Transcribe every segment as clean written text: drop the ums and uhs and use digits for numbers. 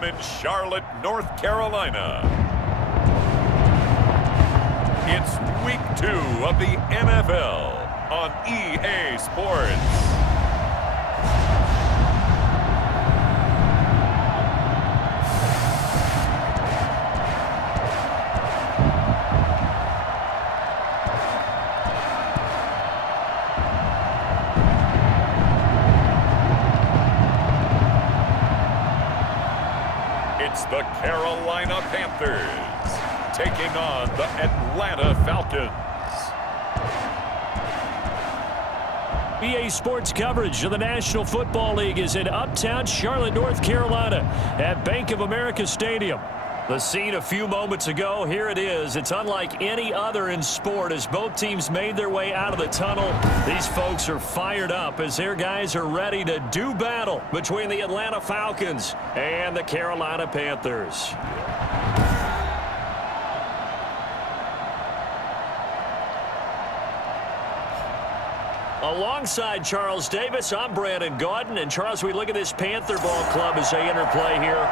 In Charlotte, North Carolina. It's week 2 of the NFL on EA Sports. It's the Carolina Panthers taking on the Atlanta Falcons. EA Sports coverage of the National Football League is in uptown Charlotte, North Carolina at Bank of America Stadium. The scene a few moments ago, here it is. It's unlike any other in sport as both teams made their way out of the tunnel. These folks are fired up as their guys are ready to do battle between the Atlanta Falcons and the Carolina Panthers. Alongside Charles Davis, I'm Brandon Gaudin. And Charles, we look at this Panther ball club as they enter play here.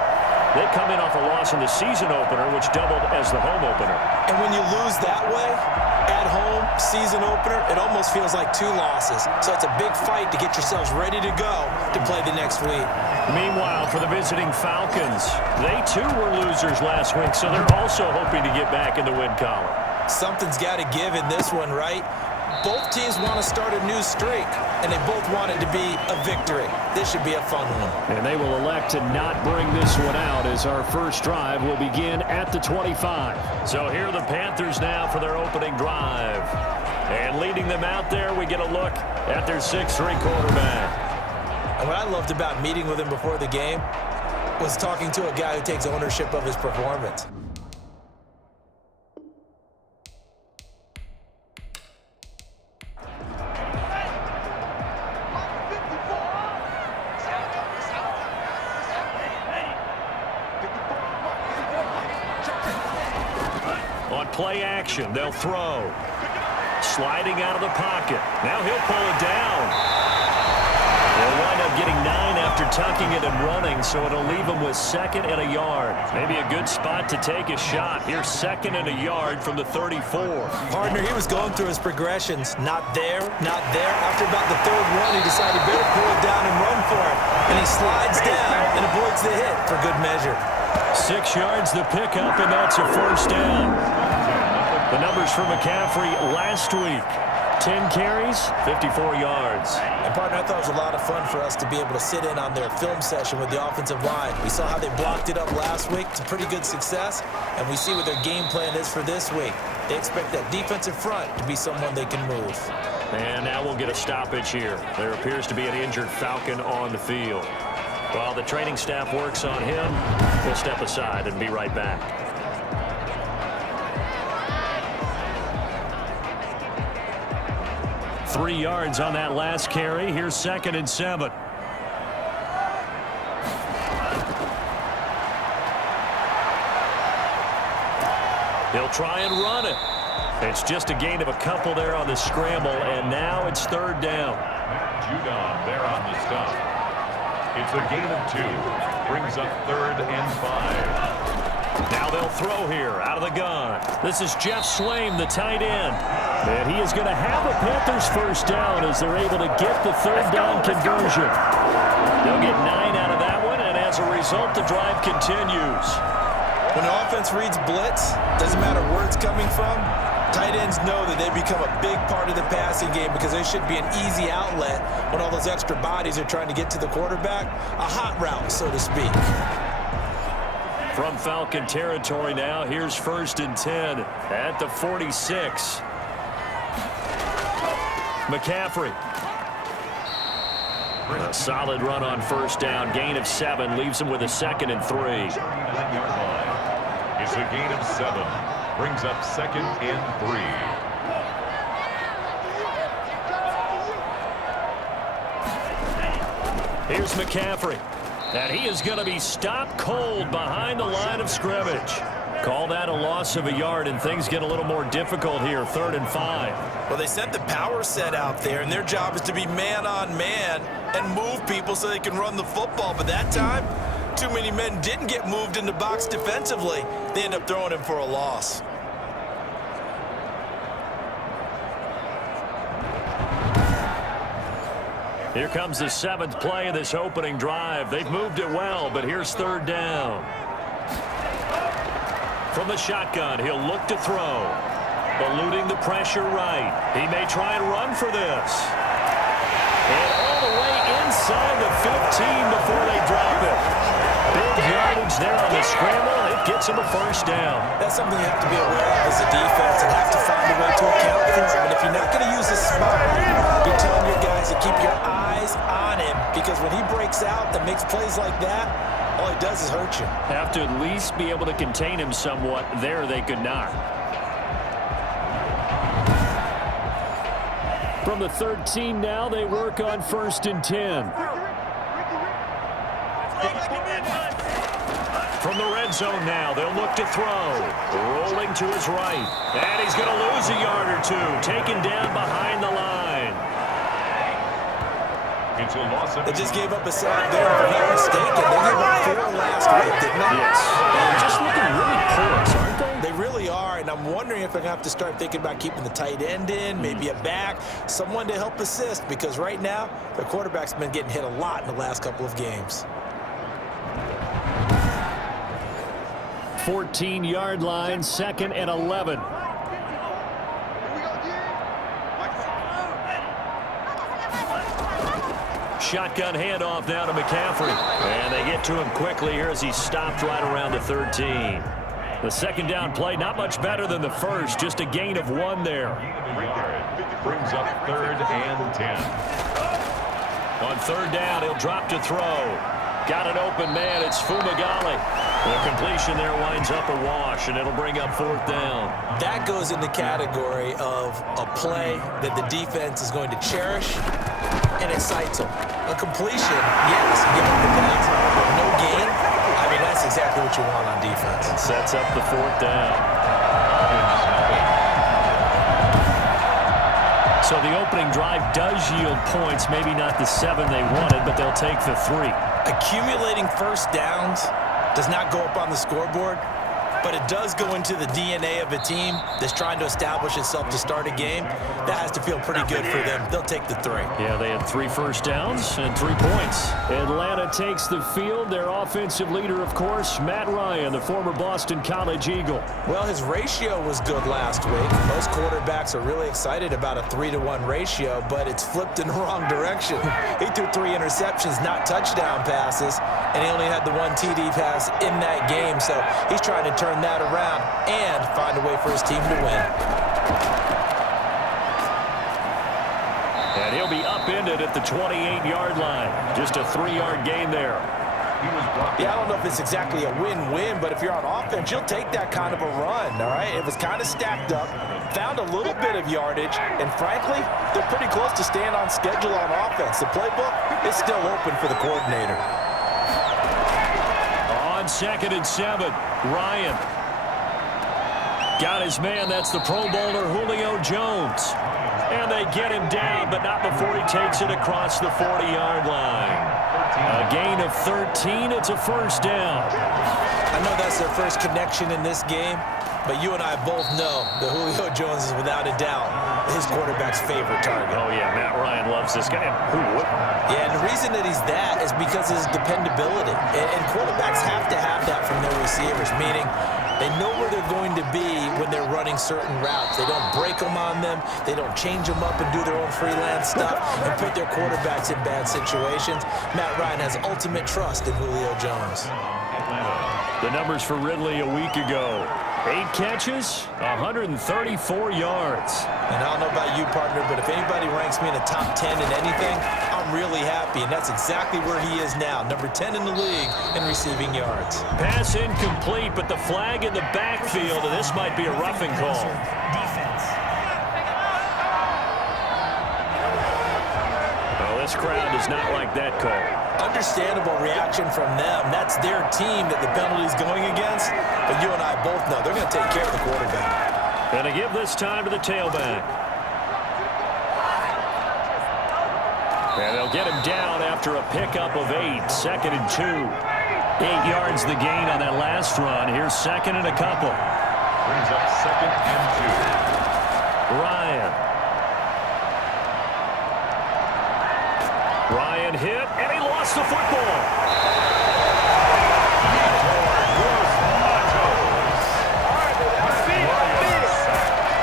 They come in off a loss in the season opener, which doubled as the home opener. And when you lose that way, at home, season opener, it almost feels like 2 losses. So it's a big fight to get yourselves ready to go to play the next week. Meanwhile, for the visiting Falcons, they too were losers last week, so they're also hoping to get back in the win column. Something's got to give in this one, right? Both teams want to start a new streak, and they both want it to be a victory. This should be a fun one. And they will elect to not bring this one out as our first drive will begin at the 25. So here are the Panthers now for their opening drive. And leading them out there, we get a look at their 6'3" quarterback. And what I loved about meeting with him before the game was talking to a guy who takes ownership of his performance. Play action, they'll throw. Sliding out of the pocket. Now he'll pull it down. They'll wind up getting 9 after tucking it and running, so it'll leave him with 2nd and a yard. Maybe a good spot to take a shot. Here's 2nd and a yard from the 34. Partner, he was going through his progressions. Not there, not there. After about the 3rd one, he decided he better pull it down and run for it. And he slides down and avoids the hit for good measure. 6 yards the pickup, and that's a first down. The numbers for McCaffrey last week, 10 carries, 54 yards. And, partner, I thought it was a lot of fun for us to be able to sit in on their film session with the offensive line. We saw how they blocked it up last week. It's a pretty good success, and we see what their game plan is for this week. They expect that defensive front to be someone they can move. And now we'll get a stoppage here. There appears to be an injured Falcon on the field. While the training staff works on him, we'll step aside and be right back. Three yards on that last carry. Here's 2nd and 7. He'll try and run it. It's just a gain of a couple there on the scramble, and now it's 3rd down. Judon there on the stop. It's a gain of 2. Brings up 3rd and 5. Now they'll throw here out of the gun. This is Jeff Swaim, the tight end. And he is going to have a Panthers first down as they're able to get the 3rd down conversion. They'll get 9 out of that one, and as a result, the drive continues. When the offense reads blitz, doesn't matter where it's coming from, tight ends know that they become a big part of the passing game because they should be an easy outlet when all those extra bodies are trying to get to the quarterback. A hot route, so to speak. From Falcon territory now, here's 1st and 10 at the 46. McCaffrey. A solid run on first down. Gain of 7 leaves him with a 2nd and 3. It's a gain of 7. Brings up 2nd and 3. Here's McCaffrey. And he is going to be stopped cold behind the line of scrimmage. Call that a loss of a yard, and things get a little more difficult here, 3rd and 5. Well, they sent the power set out there, and their job is to be man-on-man and move people so they can run the football. But that time, Too many men didn't get moved in the box defensively. They end up throwing him for a loss. Here comes the 7th play of this opening drive. They've moved it well, but here's 3rd down. From the shotgun, he'll look to throw. Eluding the pressure right. He may try and run for this. And all the way inside the 15 before they drop it. Big yardage there on the scramble. It gets him a 1st down. That's something you have to be aware of as a defense and have to find a way to account for it. But if you're not going to use a spot, you're telling your guys to keep your eyes on him, because when he breaks out and makes plays like that, all he does is hurt you. Have to at least be able to contain him somewhat. There they could not. From the 13 now, they work on 1st and 10. From the red zone now, they'll look to throw. Rolling to his right. And he's going to lose a yard or two. Taken down behind the line. They just gave up a sack there, if I'm not mistaken. They gave up 4 last week, didn't they? Yes. They're just looking really porous, aren't they? They really are, and I'm wondering if they're going to have to start thinking about keeping the tight end in, maybe a back, someone to help assist, because right now, their quarterback's been getting hit a lot in the last couple of games. 14-yard line, 2nd and 11. Shotgun handoff now to McCaffrey. And they get to him quickly here as he stopped right around the 13. The 2nd down play, not much better than the first, just a gain of 1 there. Brings up 3rd and 10. On 3rd down, he'll drop to throw. Got an open man, it's Fumagalli. The completion there winds up a wash, and it'll bring up 4th down. That goes in the category of a play that the defense is going to cherish, and excites them. A completion, yes, give them the pass, but no gain. I mean, that's exactly what you want on defense. It sets up the 4th down. So the opening drive does yield points, maybe not the 7 they wanted, but they'll take the 3. Accumulating 1st downs does not go up on the scoreboard, but it does go into the DNA of a team that's trying to establish itself to start a game. That has to feel pretty good for them. They'll take the 3. Yeah, they had 3 first downs and 3 points. Atlanta takes the field. Their offensive leader, of course, Matt Ryan, the former Boston College Eagle. Well, his ratio was good last week. Most quarterbacks are really excited about a 3-to-1 ratio, but it's flipped in the wrong direction. He threw 3 interceptions, not touchdown passes, and he only had the 1 TD pass in that game. So he's trying to turn that around and find a way for his team to win. And he'll be upended at the 28-yard line. Just a 3-yard gain there. Yeah, I don't know if it's exactly a win-win, but if you're on offense, you'll take that kind of a run, all right? It was kind of stacked up, found a little bit of yardage, and frankly, they're pretty close to staying on schedule on offense. The playbook is still open for the coordinator. On 2nd and 7, Ryan got his man. That's the Pro Bowler Julio Jones. And they get him down, but not before he takes it across the 40-yard line. A gain of 13. It's a 1st down. I know that's their first connection in this game, but you and I both know that Julio Jones is without a doubt his quarterback's favorite target. Oh, yeah, Matt Ryan loves this guy. Who wouldn't? Yeah, and the reason that he's that is because of his dependability. And quarterbacks have to have that from their receivers, meaning they know where they're going to be when they're running certain routes. They don't break them on them. They don't change them up and do their own freelance stuff and put their quarterbacks in bad situations. Matt Ryan has ultimate trust in Julio Jones. The numbers for Ridley a week ago. 8 catches, 134 yards. And I don't know about you, partner, but if anybody ranks me in the top 10 in anything, I'm really happy, and that's exactly where he is now, number 10 in the league in receiving yards. Pass incomplete, but the flag in the backfield, and this might be a roughing call. Well, this crowd does not like that call. Understandable reaction from them. That's their team that the penalty's going against, but you and I both know they're going to take care of the quarterback. And to give this time to the tailback. And they'll get him down after a pickup of 8, 2nd and 2. 8 yards the gain on that last run. Here's second and a couple. Brings up second and 2. Ryan hit, and he lost the football.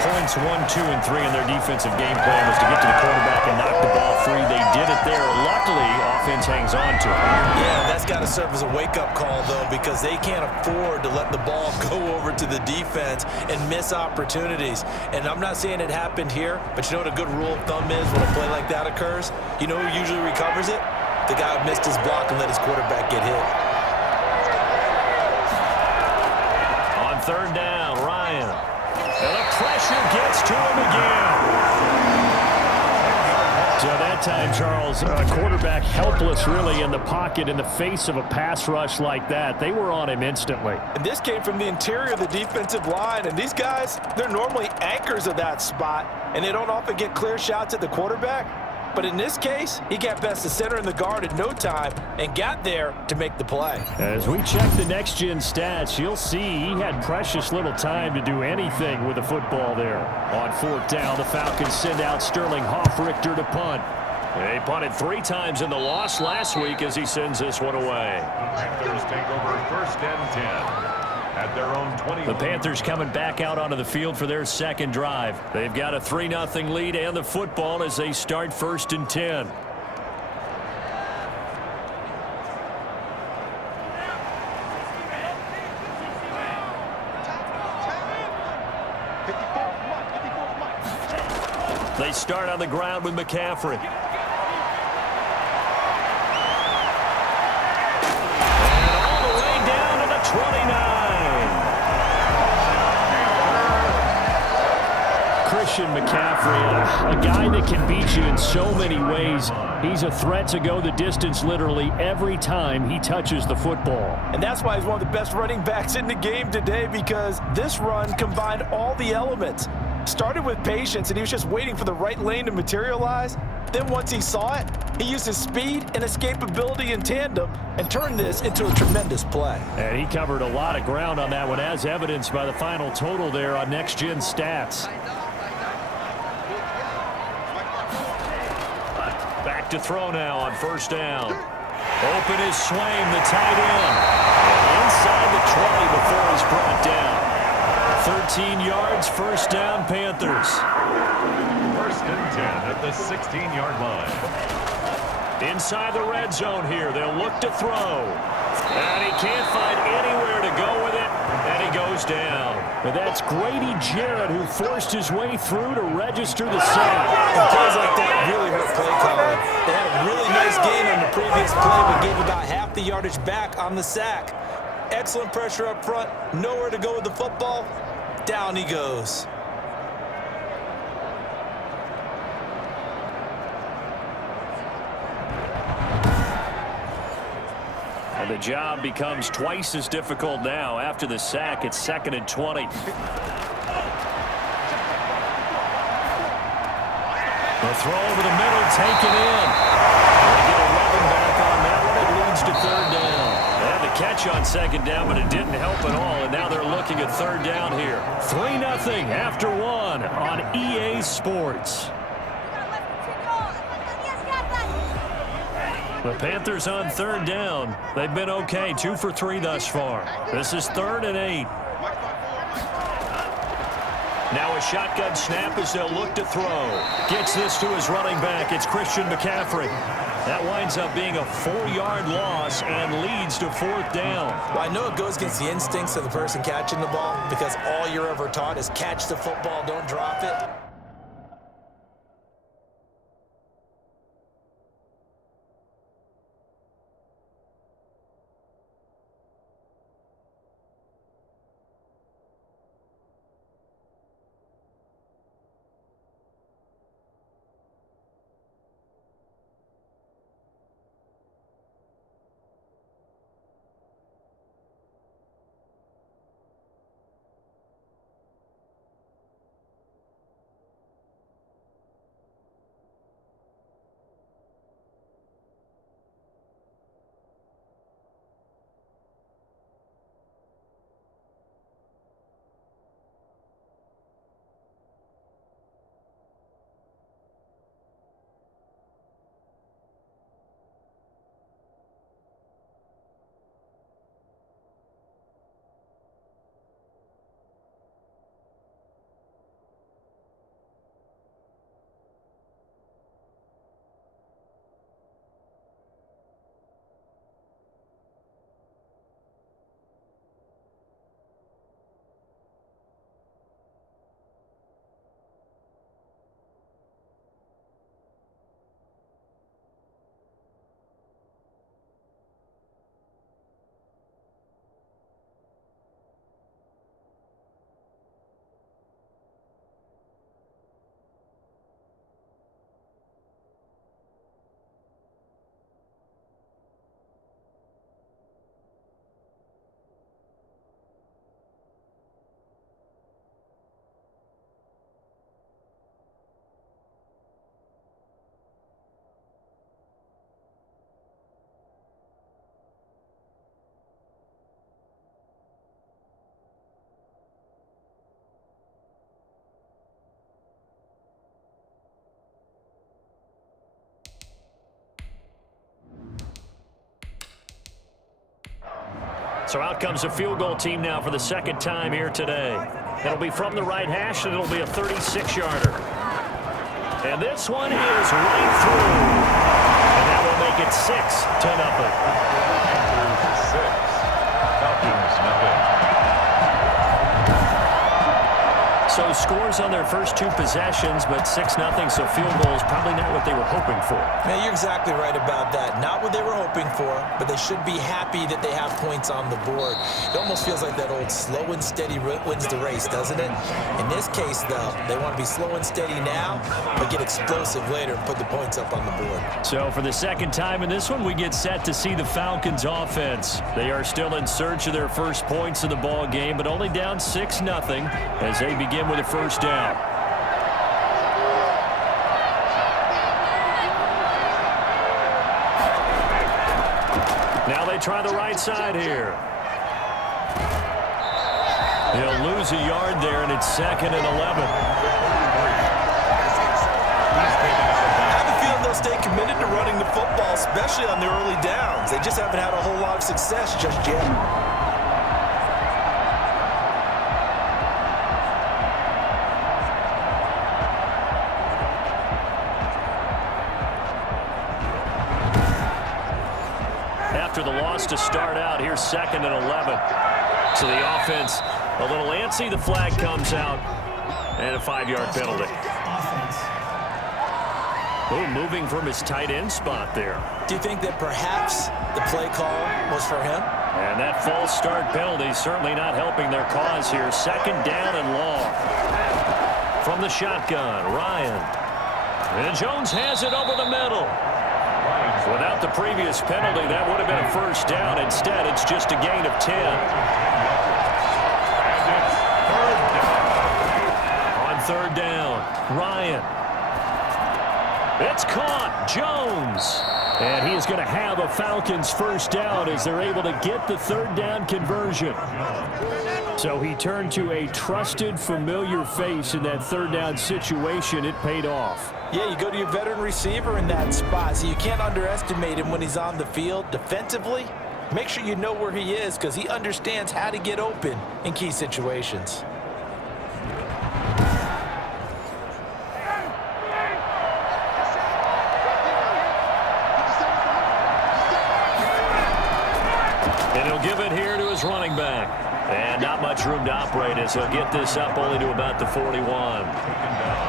Points 1, 2, and 3 in their defensive game plan was to get to the quarterback and knock the ball free. They did it there. Luckily, offense hangs on to it. Yeah, that's got to serve as a wake-up call, though, because they can't afford to let the ball go over to the defense and miss opportunities. And I'm not saying it happened here, but you know what a good rule of thumb is when a play like that occurs? You know who usually recovers it? The guy who missed his block and let his quarterback get hit. On third down, Ryan. And the pressure gets to him again. So that time, Charles, quarterback helpless really in the pocket in the face of a pass rush like that. They were on him instantly. And this came from the interior of the defensive line. And these guys, they're normally anchors of that spot, and they don't often get clear shots at the quarterback. But in this case, he got past the center and the guard in no time and got there to make the play. As we check the next-gen stats, you'll see he had precious little time to do anything with the football there. On fourth down, the Falcons send out Sterling Hoffrichter to punt. They punted 3 times in the loss last week as he sends this one away. Panthers take over first and 10. At their own 20. The Panthers coming back out onto the field for their second drive. They've got a 3-0 lead and the football as they start first and 10. They start on the ground with McCaffrey. And all the way down to the 29. Christian McCaffrey, a guy that can beat you in so many ways. He's a threat to go the distance literally every time he touches the football. And that's why he's one of the best running backs in the game today, because this run combined all the elements. Started with patience, and he was just waiting for the right lane to materialize. Then once he saw it, he used his speed and escapability in tandem and turned this into a tremendous play. And he covered a lot of ground on that one, as evidenced by the final total there on next-gen stats. Back to throw now on first down. Open is Swain, the tight end. Inside the 20 before he's brought down. 13 yards, first down, Panthers. First and 10 at the 16-yard line. Inside the red zone here, they'll look to throw. And he can't find anywhere to go with it, and he goes down. And that's Grady Jarrett who forced his way through to register the sack. And plays like that really hurt play calling. They had a really nice gain on the previous play, but gave about half the yardage back on the sack. Excellent pressure up front, nowhere to go with the football. Down he goes. And the job becomes twice as difficult now. After the sack, it's second and 20. The throw over the middle, taken in. They get a running back on that one. It leads to third down. They had the catch on second down, but it didn't help at all. And now they're looking at third down here. 3-0 after one on EA Sports. The Panthers on third down. They've been okay, 2 for 3 thus far. This is 3rd and 8. Now a shotgun snap as they'll look to throw. Gets this to his running back. It's Christian McCaffrey. That winds up being a 4-yard loss and leads to 4th down. Well, I know it goes against the instincts of the person catching the ball, because all you're ever taught is catch the football, don't drop it. So out comes a field goal team now for the second time here today. It'll be from the right hash, and it'll be a 36-yarder. And this one is right through. And that will make it 6-0. Panthers 6, Falcons nothing. So scores on their first 2 possessions, but 6-0, so field goals probably not what they were hoping for. Man, you're exactly right about that. Not what they were hoping for, but they should be happy that they have points on the board. It almost feels like that old slow and steady wins the race, doesn't it? In this case, though, they want to be slow and steady now, but get explosive later and put the points up on the board. So for the second time in this one, we get set to see the Falcons offense. They are still in search of their first points in the ball game, but only down 6-0 as they begin with a first down. Now they try the right side here. He'll lose a yard there, and it's 2nd and 11. I have a feeling they'll stay committed to running the football, especially on the early downs. They just haven't had a whole lot of success just yet. After the loss to start out, here's 2nd and 11. So the offense a little antsy. The flag comes out, and a 5-yard penalty. Ooh, moving from his tight end spot there. Do you think that perhaps the play call was for him? And that false start penalty certainly not helping their cause here. 2nd down and long. From the shotgun, Ryan. And Jones has it over the middle. Without the previous penalty, that would have been a first down. Instead, it's just a gain of 10. On 3rd down, Ryan. It's caught. Jones. And he is going to have a Falcons first down as they're able to get the 3rd down conversion. So he turned to a trusted, familiar face in that 3rd down situation. It paid off. Yeah, you go to your veteran receiver in that spot, so you can't underestimate him when he's on the field. Defensively, make sure you know where he is because he understands how to get open in key situations. And he'll give it here to his running back. And not much room to operate as he'll get this up only to about the 41.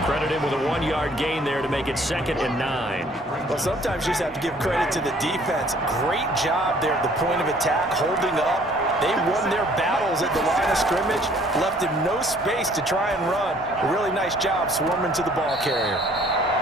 Credit him with a 1-yard gain there to make it 2nd and 9. Well, sometimes you just have to give credit to the defense. Great job there at the point of attack, holding up. They won their battles at the line of scrimmage, left him no space to try and run. A really nice job swarming to the ball carrier.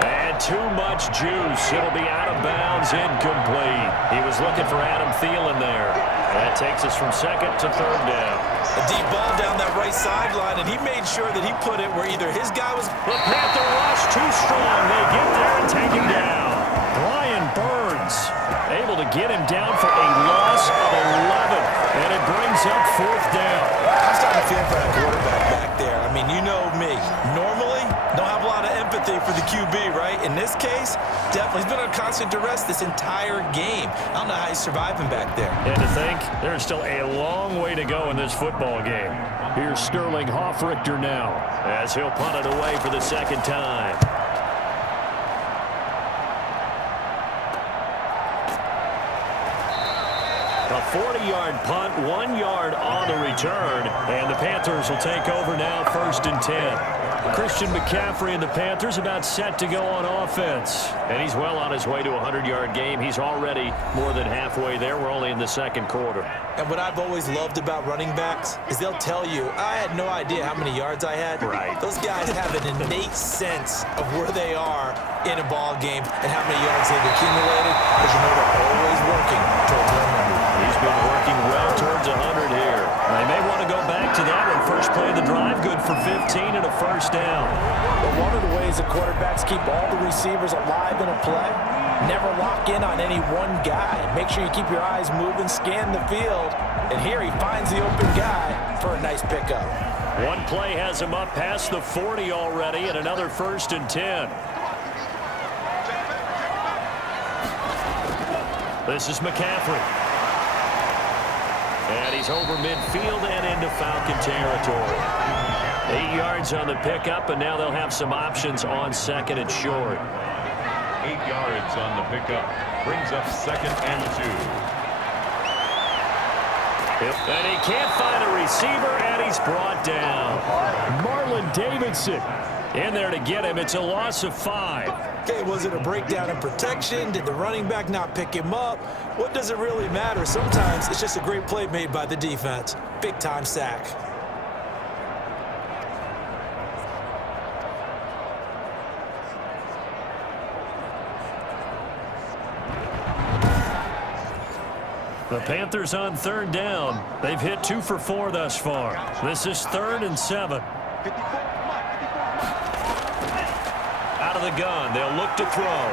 And too much juice. It'll be out of bounds, incomplete. He was looking for Adam Thielen there. That takes us from 2nd to 3rd down. A deep ball down that right sideline, and he made sure that he put it where either his guy was... The Panther rush too strong. They get there and take him down. Brian Burns able to get him down for a loss of 11. And it brings up 4th down. I'm starting to feel for that quarterback back there. I mean, you know me. Normally, don't have a lot of empathy for the QB, right? In this case, definitely. He's been on constant duress this entire game. I don't know how he's surviving back there. And to think, there's still a long way to go in this football game. Here's Sterling Hoffrichter now as he'll punt it away for the 2nd time. A 40-yard punt, 1 yard on the return, and the Panthers will take over now 1st and 10. Christian McCaffrey and the Panthers about set to go on offense. And he's well on his way to a 100-yard game. He's already more than halfway there. We're only in the 2nd quarter. And what I've always loved about running backs is they'll tell you, I had no idea how many yards I had. Right. Those guys have an innate sense of where they are in a ball game and how many yards they've accumulated, because you know they're always working towards 100. He's been working well towards 100 here. They may want to go back to that one. First play of the drive, good for 15 and a first down. But one of the ways that quarterbacks keep all the receivers alive in a play, never lock in on any one guy. Make sure you keep your eyes moving, scan the field, and here he finds the open guy for a nice pickup. One play has him up past the 40 already, and another 1st and 10. This is McCaffrey. And he's over midfield and into Falcon territory. 8 yards on the pickup, and now they'll have some options on second and short. 8 yards on the pickup. Brings up second and 2. And he can't find a receiver, and he's brought down. Marlon Davidson in there to get him. It's a loss of 5. Okay, was it a breakdown in protection? Did the running back not pick him up? What does it really matter? Sometimes it's just a great play made by the defense. Big-time sack. The Panthers on third down. They've hit 2 for 4 thus far. This is 3rd and 7. Out of the gun, they'll look to throw.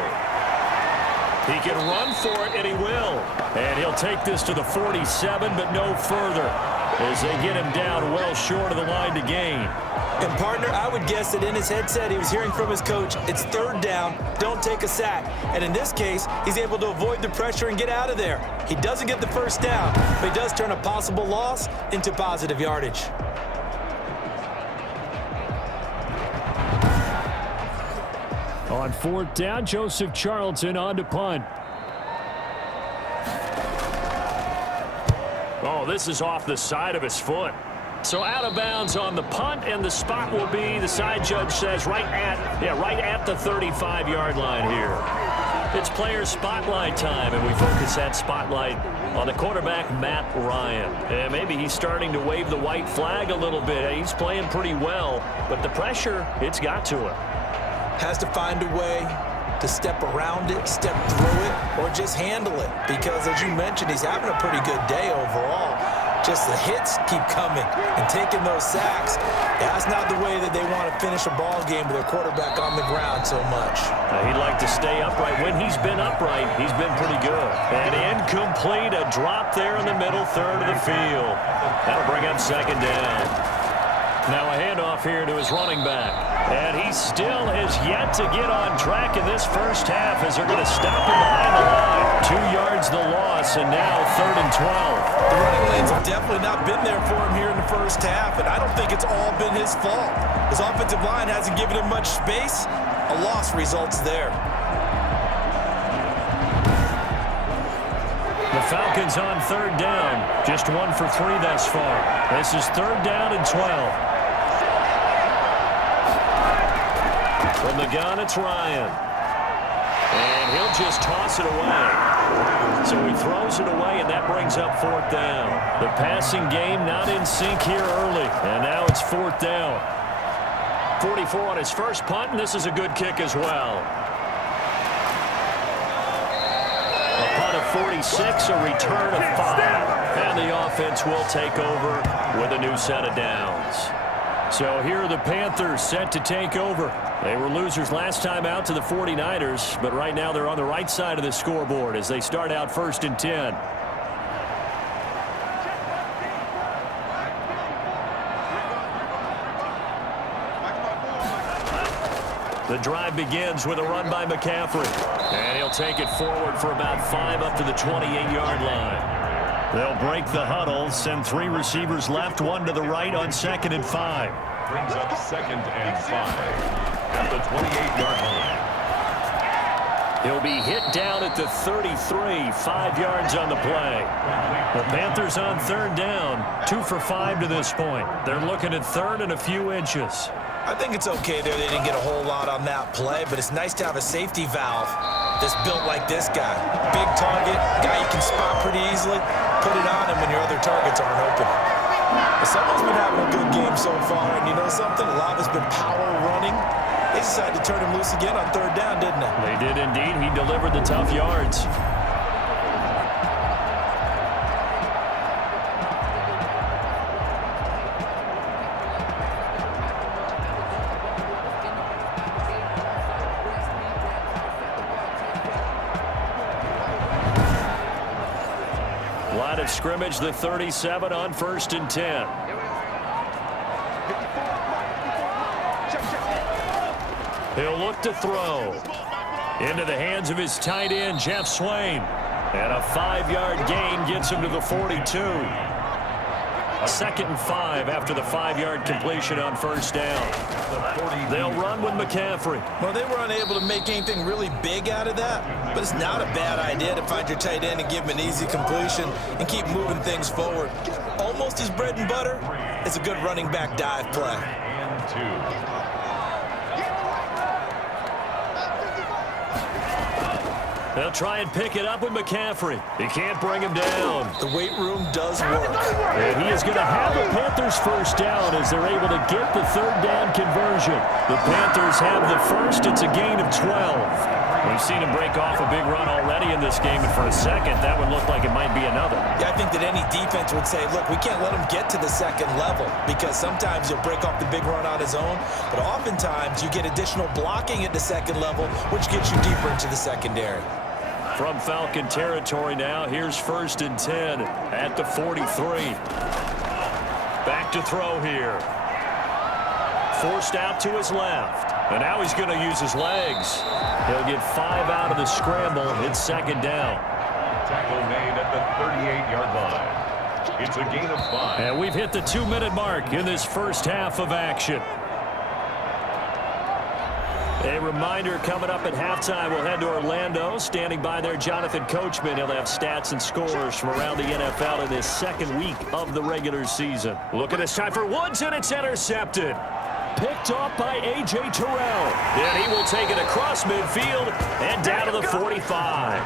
He can run for it, and he will. And he'll take this to the 47, but no further, as they get him down well short of the line to gain. And, partner, I would guess that in his headset he was hearing from his coach, it's 3rd down, don't take a sack. And in this case, he's able to avoid the pressure and get out of there. He doesn't get the first down, but he does turn a possible loss into positive yardage. On 4th down, Joseph Charlton on to punt. Oh, this is off the side of his foot. So out of bounds on the punt, and the spot will be, the side judge says, right at the 35-yard line here. It's player spotlight time, and we focus that spotlight on the quarterback, Matt Ryan. And maybe he's starting to wave the white flag a little bit. He's playing pretty well, but the pressure, it's got to him. Has to find a way to step around it, step through it, or just handle it. Because, as you mentioned, he's having a pretty good day overall. Just the hits keep coming and taking those sacks. That's not the way that they want to finish a ball game with their quarterback on the ground so much. He'd like to stay upright. When he's been upright, he's been pretty good. And incomplete, a drop there in the middle third of the field. That'll bring up 2nd down. Now a handoff here to his running back. And he still has yet to get on track in this first half as they're going to stop him behind the line. 2 yards the loss, and now 3rd and 12. The running lanes have definitely not been there for him here in the first half, and I don't think it's all been his fault. His offensive line hasn't given him much space. A loss results there. The Falcons on 3rd down. Just 1 for 3 thus far. This is 3rd down and 12. From the gun, it's Ryan. And he'll just toss it away. So he throws it away, and that brings up 4th down. The passing game not in sync here early. And now it's 4th down. 44 on his first punt, and this is a good kick as well. A punt of 46, a return of 5. And the offense will take over with a new set of downs. So here are the Panthers set to take over. They were losers last time out to the 49ers, but right now they're on the right side of the scoreboard as they start out 1st and 10. The drive begins with a run by McCaffrey. And he'll take it forward for about 5 up to the 28-yard line. They'll break the huddle, send 3 receivers left, 1 to the right on 2nd and 5. Brings up 2nd and 5 at the 28-yard line. He'll be hit down at the 33, 5 yards on the play. The Panthers on 3rd down, 2 for 5 to this point. They're looking at 3rd and a few inches. I think it's okay there. They didn't get a whole lot on that play, but it's nice to have a safety valve that's built like this guy. Big target, guy you can spot pretty easily. Put it on him when your other targets aren't open. But someone's been having a good game so far, and you know something? A lot of it's been power running. They decided to turn him loose again on 3rd down, didn't they? They did indeed. He delivered the tough yards. Line of scrimmage, the 37 on 1st and 10. He'll look to throw. Into the hands of his tight end, Jeff Swain. And a 5-yard gain gets him to the 42. 2nd and 5 after the 5-yard completion on first down. They'll run with McCaffrey. Well, they were unable to make anything really big out of that, but it's not a bad idea to find your tight end and give him an easy completion and keep moving things forward. Almost his bread and butter. It's a good running back dive play. And 2. They'll try and pick it up with McCaffrey. He can't bring him down. The weight room does work. And he is going to have the Panthers first down as they're able to get the 3rd down conversion. The Panthers have the first. It's a gain of 12. We've seen him break off a big run already in this game, and for a second, that would look like it might be another. Yeah, I think that any defense would say, look, we can't let him get to the 2nd level because sometimes he'll break off the big run on his own, but oftentimes you get additional blocking at the 2nd level, which gets you deeper into the secondary. From Falcon territory now, here's 1st and 10 at the 43. Back to throw here. Forced out to his left. And now he's going to use his legs. He'll get 5 out of the scramble. It's 2nd down. Tackle made at the 38-yard line. It's a gain of 5. And we've hit the 2-minute mark in this first half of action. A reminder coming up at halftime, we'll head to Orlando. Standing by there, Jonathan Coachman. He'll have stats and scores from around the NFL in this 2nd week of the regular season. Look at this time for Woods, and it's intercepted. Picked off by A.J. Terrell. And he will take it across midfield and down to the 45.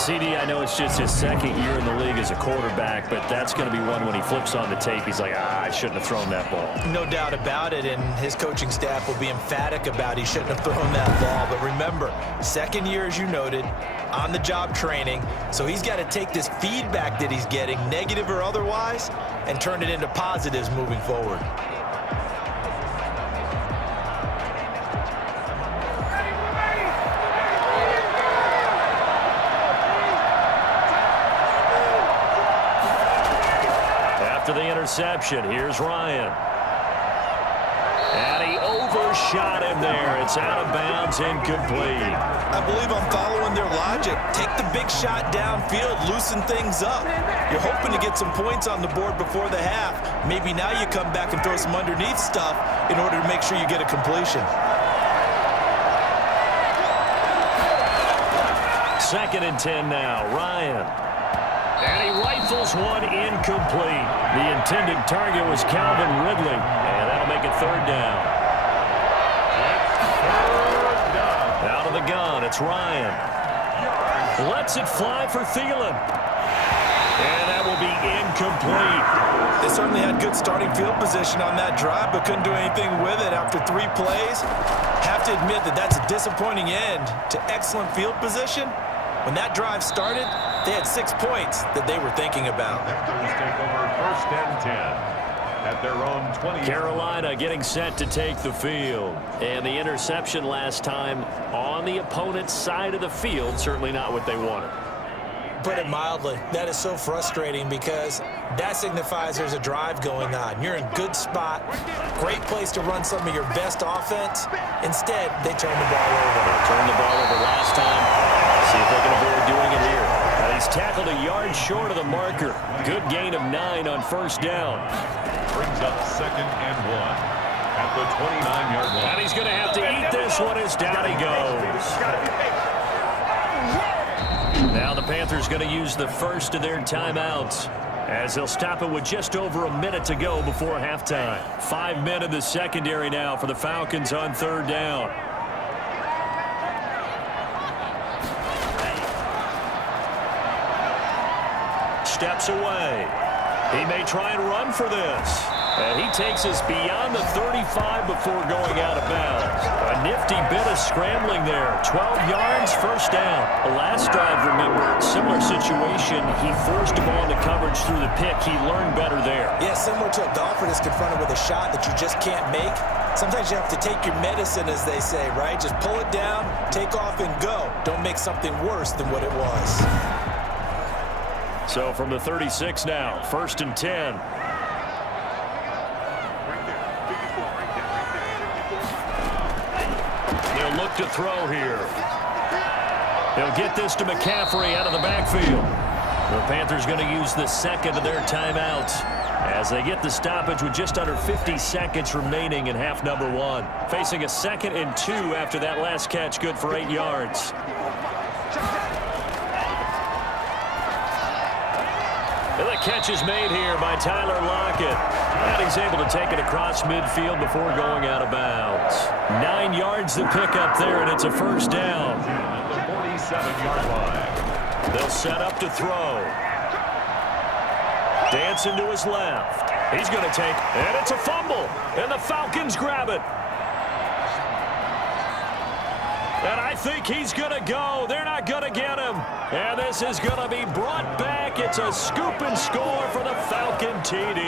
CD, I know it's just his 2nd year in the league as a quarterback, but that's going to be one when he flips on the tape. He's like, I shouldn't have thrown that ball. No doubt about it, and his coaching staff will be emphatic about he shouldn't have thrown that ball. But remember, 2nd year, as you noted, on-the-job training, so he's got to take this feedback that he's getting, negative or otherwise, and turn it into positives moving forward. After the interception, here's Ryan. And he overshot him there. It's out of bounds, incomplete. I believe I'm following their logic. Take the big shot downfield, loosen things up. You're hoping to get some points on the board before the half. Maybe now you come back and throw some underneath stuff in order to make sure you get a completion. 2nd and 10 now, Ryan. And he rifles one incomplete. The intended target was Calvin Ridley, and that'll make it 3rd down. Out of the gun, it's Ryan. Lets it fly for Thielen. And that will be incomplete. They certainly had good starting field position on that drive, but couldn't do anything with it after 3 plays. Have to admit that that's a disappointing end to excellent field position. When that drive started, they had 6 points that they were thinking about. Panthers take over 1st and 10 at their own 20. Carolina getting set to take the field. And the interception last time on the opponent's side of the field, certainly not what they wanted. Put it mildly, that is so frustrating because that signifies there's a drive going on. You're in good spot, great place to run some of your best offense. Instead, they turn the ball over. They turned the ball over last time. See if they can avoid doing it here. And he's tackled a yard short of the marker. Good gain of 9 on 1st down. Brings up 2nd and 1 at the 29-yard line. And he's going to have to eat this one as down he goes. Now the Panthers going to use the first of their timeouts as they'll stop it with just over a minute to go before halftime. 5 men in the secondary now for the Falcons on 3rd down. Steps away. He may try and run for this. And he takes us beyond the 35 before going out of bounds. A nifty bit of scrambling there. 12 yards, 1st down. The last drive, remember, similar situation. He forced the ball into coverage through the pick. He learned better there. Yeah, similar to a golfer that's confronted with a shot that you just can't make. Sometimes you have to take your medicine, as they say, right? Just pull it down, take off, and go. Don't make something worse than what it was. So from the 36 now, 1st and 10. They'll look to throw here. They'll get this to McCaffrey out of the backfield. The Panthers going to use the 2nd of their timeouts. as they get the stoppage with just under 50 seconds remaining in half number 1. Facing a 2nd and 2 after that last catch, good for 8 yards. And the catch is made here by Tyler Lockett. And he's able to take it across midfield before going out of bounds. 9 yards to pick up there, and it's a first down. The 47-yard line. They'll set up to throw. Dancing to his left. He's going to take, and it's a fumble. And the Falcons grab it. And I think he's going to go. They're not going to get him. And this is going to be brought back. It's a scoop and score for the Falcon TD.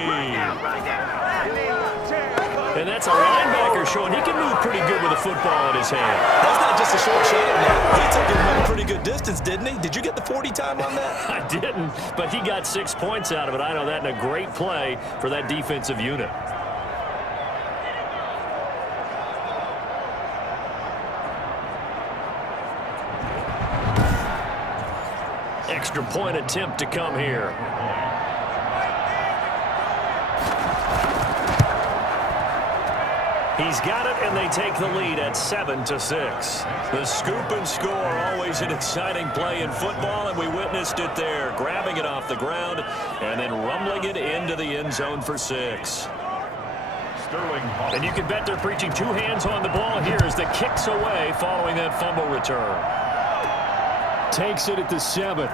And that's a linebacker showing he can move pretty good with a football in his hand. That's not just a short shot now. He took him a pretty good distance, didn't he? Did you get the 40 time on that? I didn't, but he got 6 points out of it. I know that in a great play for that defensive unit. Extra point attempt to come here. He's got it, and they take the lead at 7-6. The scoop and score, always an exciting play in football, and we witnessed it there, grabbing it off the ground and then rumbling it into the end zone for 6. And you can bet they're preaching 2 hands on the ball here as the kick's away following that fumble return. Takes it at the 7.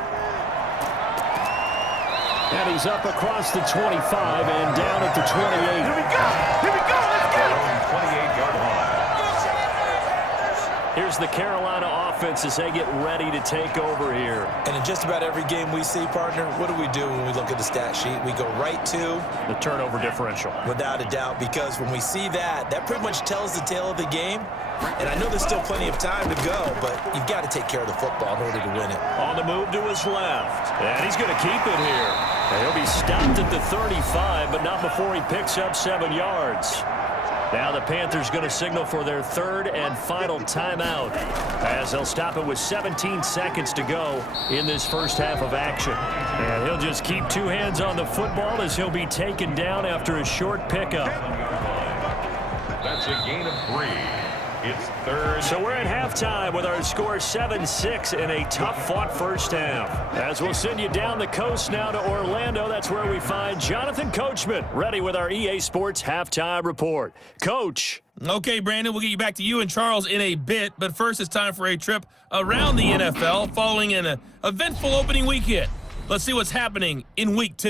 And he's up across the 25 and down at the 28. Here we go, let's go! 28-yard line. Here's the Carolina offense as they get ready to take over here. And in just about every game we see, partner, what do when we look at the stat sheet? We go right to the turnover differential. Without a doubt, because when we see that, that pretty much tells the tale of the game. And I know there's still plenty of time to go, but you've got to take care of the football in order to win it. On the move to his left. And he's going to keep it here. And he'll be stopped at the 35, but not before he picks up 7 yards. Now the Panthers going to signal for their 3rd and final timeout as they'll stop it with 17 seconds to go in this first half of action. And he'll just keep 2 hands on the football as he'll be taken down after a short pickup. That's a gain of 3. It's 3rd. So we're at halftime with our score 7-6 in a tough-fought first half. As we'll send you down the coast now to Orlando, that's where we find Jonathan Coachman ready with our EA Sports Halftime Report. Coach. Okay, Brandon, we'll get you back to you and Charles in a bit, but first it's time for a trip around the NFL following an eventful opening weekend. Let's see what's happening in Week 2.